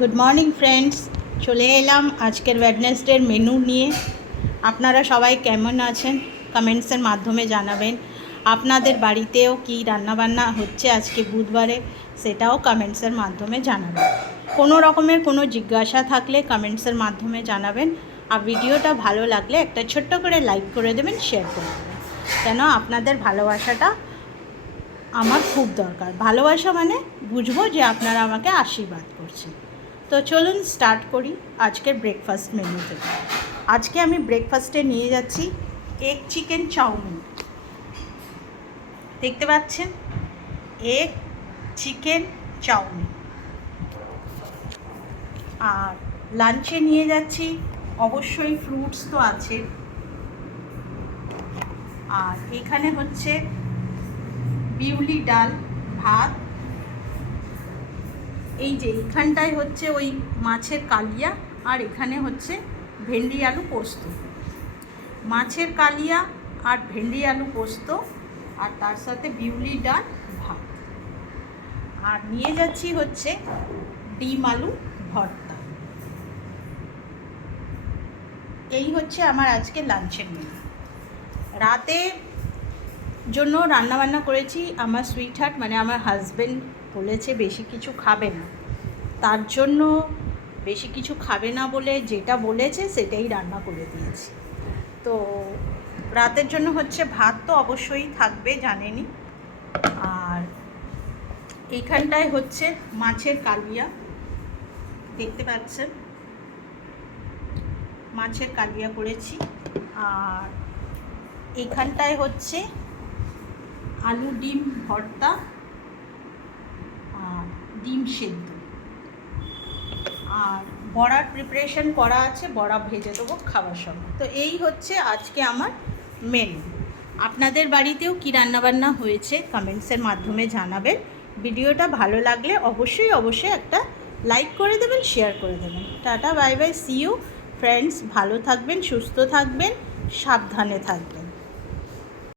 Good morning friends, চলে এলাম আজকের ওয়েডনেসডের মেনু নিয়ে। আপনারা সবাই কেমন আছেন কমেন্টসের মাধ্যমে জানাবেন। আপনাদের বাড়িতেও কি রান্নাবান্না হচ্ছে আজকে বুধবারে, সেটাও কমেন্টসের মাধ্যমে জানাবেন। কোনো রকমের কোনো জিজ্ঞাসা থাকলে কমেন্টসের মাধ্যমে জানাবেন। আর ভিডিওটা ভালো লাগলে একটা ছোট্ট করে লাইক করে দেবেন, শেয়ার করে দেবেন, কেন আপনাদের ভালোবাসাটা আমার খুব দরকার। ভালোবাসা মানে বুঝবো যে আপনারা আমাকে আশীর্বাদ করছেন। তো চলুন স্টার্ট করি আজকের ব্রেকফাস্ট মেনু থেকে। আজকে আমি ব্রেকফাস্টে নিয়ে যাচ্ছি এগ চিকেন চাউমিন। দেখতে পাচ্ছেন, এগ চিকেন চাউমিন। আর লাঞ্চে নিয়ে যাচ্ছি অবশ্যই ফ্রুটস তো আছে। আর এখানে হচ্ছে বিউলি ডাল, ভাত। এই যে এইখানটায় হচ্ছে ওই মাছের কালিয়া, আর এখানে হচ্ছে ভেন্ডি আলু পোস্ত। মাছের কালিয়া আর ভেন্ডি আলু পোস্ত, আর তার সাথে বিউলি ডাল, ভাত। আর নিয়ে যাচ্ছি হচ্ছে ডিম আলু ভর্তা। এই হচ্ছে আমার আজকে লাঞ্চের মেনু। রাতে জন্য রান্নাবান্না করেছি। আমার সুইট হার্ট মানে আমার হাজব্যান্ড বলেছে বেশি কিছু খাবে না, তার জন্য বেশি কিছু খাবে না বলে যেটা বলেছে সেটাই রান্না করে দিয়েছি। তো রাতের জন্য হচ্ছে ভাত তো অবশ্যই থাকবে, জানেনই। আর এইখানটায় হচ্ছে মাছের কালিয়া, দেখতে পাচ্ছেন, মাছের কালিয়া করেছি। আর এইখানটায় হচ্ছে আলু ডিম ভর্তা আর ডিম সেদ্ধ। আর বড়ার প্রিপারেশন করা আছে, বড়া ভেজে দেবো খাবার সময়। তো এই হচ্ছে আজকে আমার মেনু। আপনাদের বাড়িতেও কী রান্নাবান্না হয়েছে কমেন্টসের মাধ্যমে জানাবেন। ভিডিওটা ভালো লাগলে অবশ্যই একটা লাইক করে দেবেন, শেয়ার করে দেবেন। Tata, bye bye, see you friends. ভালো থাকবেন, সুস্থ থাকবেন, সাবধানে থাকবেন।